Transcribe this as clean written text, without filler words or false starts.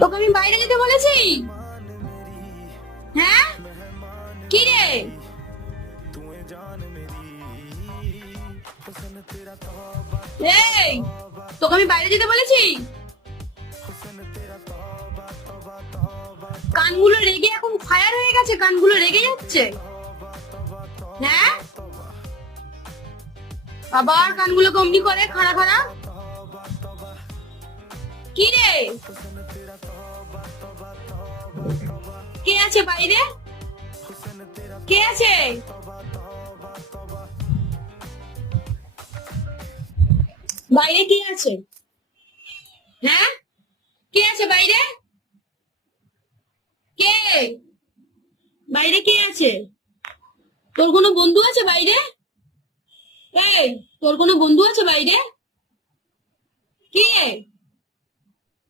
তোকে আমি বাইরে যেতে বলেছি? হ্যাঁ, কি রে? এই, তোকে আমি বাইরে যেতে বলেছি? কানগুলো রেগে এখন ফায়ার হয়ে গেছে, কানগুলো রেগে যাচ্ছে। হ্যাঁ, আবার কানগুলো কমনি করে খাড়া খাড়া। কি রে? কে আছে বাইরে? কে আছে? বাইরে কে আছে? হ্যাঁ, কে আছে বাইরে? কে? বাইরে কে আছে? তোর কোনো বন্ধু আছে বাইরে? এই, তোর কোনো বন্ধু আছে বাইরে? কে?